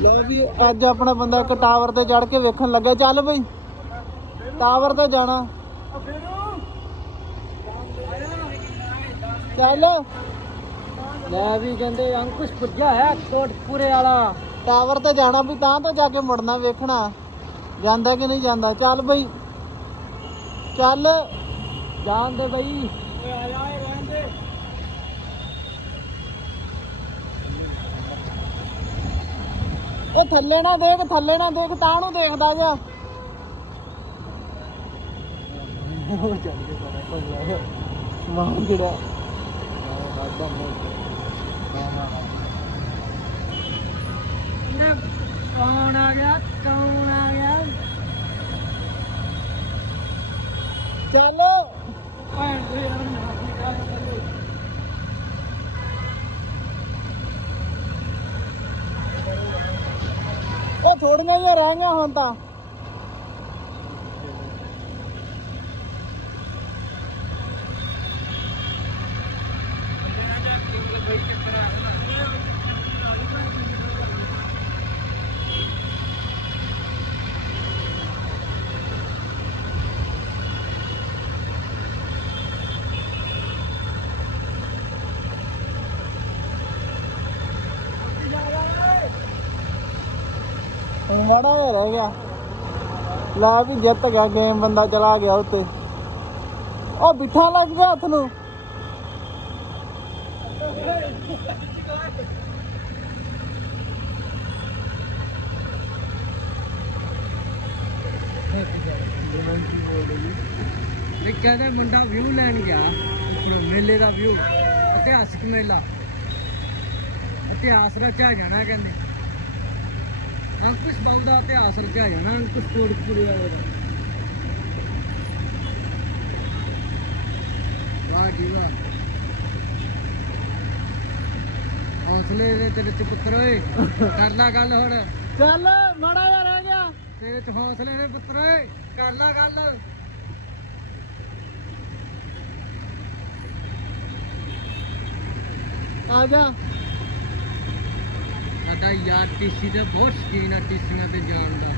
ਲੋ ਵੀ ਅੱਜ ਆਪਣਾ ਬੰਦਾ ਇੱਕ ਟਾਵਰ ਤੇ ਚੜ ਕੇ ਵੇਖਣ ਲੱਗਾ ਚੱਲ ਬਈ ਟਾਵਰ ਤੇ ਜਾਣਾ। ਚੱਲ। ਲੈ ਵੀ ਕਹਿੰਦੇ ਅੰਕੁਸ਼ ਪੁੱਜਾ ਹੈ ਕੋਟਪੂਰੇ ਵਾਲਾ। ਟਾਵਰ ਤੇ ਜਾਣਾ ਵੀ ਤਾਂ ਤਾਂ ਜਾ ਕੇ ਮੁੜਨਾ ਵੇਖਣਾ। ਜਾਂਦਾ ਕਿ ਨਹੀਂ ਜਾਂਦਾ। ਚੱਲ ਬਈ। ਚੱਲ। ਜਾਣ ਦੇ ਬਈ। ਥੱਲੇ ਨਾ ਦੇਖ ਥੱਲੇ ਨਾ ਦੇਖ ਤਾਂ ਨੂੰ ਦੇਖਦਾ ਜਾ ਵਾਹ ਕਿਹੜਾ। ਕੌਣ ਆ ਗਿਆ ਕੌਣ ਆ ਗਿਆ? ਚੱਲ ਭੈਣ ਦੇ ਯਾਰ ਨਾਮ ਉਹ ਥੋੜੀਆਂ ਰਹਿ ਗਈਆਂ ਹੁਣ ਤਾਂ। ਮਾੜਾ ਜਿਹਾ ਰਹਿ ਗਿਆ। ਲਾ ਵੀ ਜਿੱਤ ਗਿਆ ਗੇਮ ਬੰਦਾ ਚਲਾ ਗਿਆ ਉੱਤੇ। ਉਹ ਬਿਠਾ ਲੱਗ ਗਿਆ ਹੱਥ ਨੂੰ। ਇਹ ਕਹਿੰਦੇ ਮੁੰਡਾ ਵਿਊ ਲੈਣ ਗਿਆ, ਉੱਪਰੋਂ ਮੇਲੇ ਦਾ ਵਿਊ ਇਤਿਹਾਸਕ ਮੇਲਾ। ਇਤਿਹਾਸ ਰਚਿਆ ਜਾਣਾ ਕਹਿੰਦੇ। ਅੰਕੁਸ਼ ਬਾਉ ਦਾ ਇਤਿਹਾਸ ਰਚਿਆ ਜਾਣਾ ਅੰਕੁਸ਼ ਕੋਟਪੂਰੇ ਵਾਲੇ ਦਾ ਵਾਹ ਜੀ ਵਾਹ। ਹੌਸਲੇ ਦੇ ਤੇਰੇ ਚ ਪੁੱਤਰ ਓਏ ਕਰ ਲਾ ਗੱਲ ਹੁਣ। ਚੱਲ ਮਾੜਾ ਜਿਹਾ ਰਹਿ ਗਿਆ। ਤੇਰੇ ਚ ਹੌਸਲੇ ਦੇ ਪੁੱਤਰ ਓਏ ਕਰ ਲਾ ਗੱਲ। ਆ ਜਾ। ਸਾਡਾ ਯਾਰ ਟੀਸੀ ਤੇ ਬਹੁਤ ਸ਼ੌਕੀਨ ਆ ਟੀਸੀਆਂ ਤੇ ਜਾਣ ਦਾ।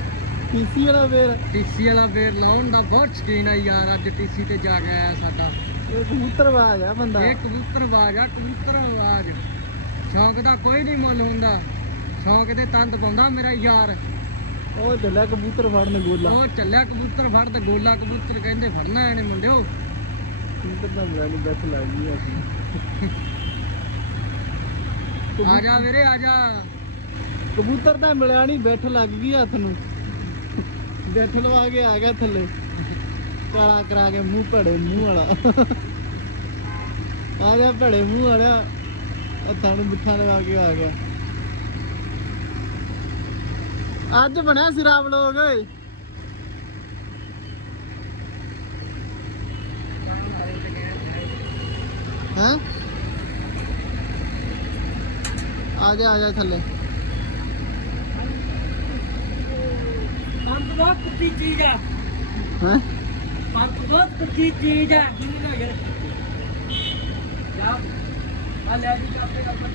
ਪੀਸੀ ਵਾਲਾ ਫੇਰ? ਟੀਸੀ ਵਾਲਾ ਵੇਰ ਲਾਉਣ ਦਾ ਬਹੁਤ ਸ਼ੌਕੀਨ ਆ ਯਾਰ ਅੱਜ ਟੀਸੀ ਤੇ ਜਾ ਕੇ ਆਇਆ ਸਾਡਾ। ਇਹ ਕਬੂਤਰਬਾਜ਼ ਆ ਬੰਦਾ। ਇਹ ਕਬੂਤਰਬਾਜ਼ ਆ ਕਬੂਤਰਬਾਜ਼ ਸ਼ੌਂਕ ਦਾ ਕੋਈ ਨਹੀਂ ਮੁੱਲ ਹੁੰਦਾ। ਸ਼ੌਂਕ ਦੇ ਤੰਦ ਪਾਉਂਦਾ ਮੇਰਾ ਯਾਰ। ਉਹ ਚੱਲਿਆ ਕਬੂਤਰ ਫੜਨ ਗੋਲਾ। ਉਹ ਚੱਲਿਆ ਕਬੂਤਰ ਫੜ ਤੇ ਗੋਲਾ ਕਬੂਤਰ ਕਹਿੰਦੇ ਫੜਨਾ ਇਹਨੇ ਮੁੰਡਿਓ। ਕਬੂਤਰ ਦਾ ਮੈਨੂੰ ਬੈਠ ਲੱਗ ਅਸੀਂ। ਆ ਜਾ ਵੀਰੇ ਆ ਜਾ। ਕਬੂਤਰ ਤਾਂ ਮਿਲਿਆ ਨਹੀਂ ਬੈਠ ਲੱਗ ਗਈ ਹੱਥ ਨੂੰ। ਬੈਠ ਲਵਾ ਕੇ ਆ ਗਿਆ ਥੱਲੇ। ਕਾਲਾ ਕਰਾ ਕੇ ਮੂੰਹ, ਭੜੇ ਮੂੰਹ ਵਾਲਾ। ਆ ਗਿਆ ਭੜੇ ਮੂੰਹ ਵਾਲਾ। ਹੱਥਾਂ ਨੂੰ ਮਿੱਠਾ ਲਵਾ ਕੇ ਆ ਗਿਆ। ਅੱਜ ਬਣਿਆ ਸਿਰਾ ਵਲੋਗ। ਓਏ ਹਾਂ? ਆ ਜਾ ਆ ਜਾ ਥੱਲੇ। ਬਹੁਤ ਕੁੱਤੀ ਚੀਜ਼ ਆ। ਹਾਂ? ਪੰਪ ਬਹੁਤ ਕੁੱਤੀ ਚੀਜ਼ ਆ। ਯਾਰ ਲੈ ਜੀ ਆਪੇ ਕੰਮ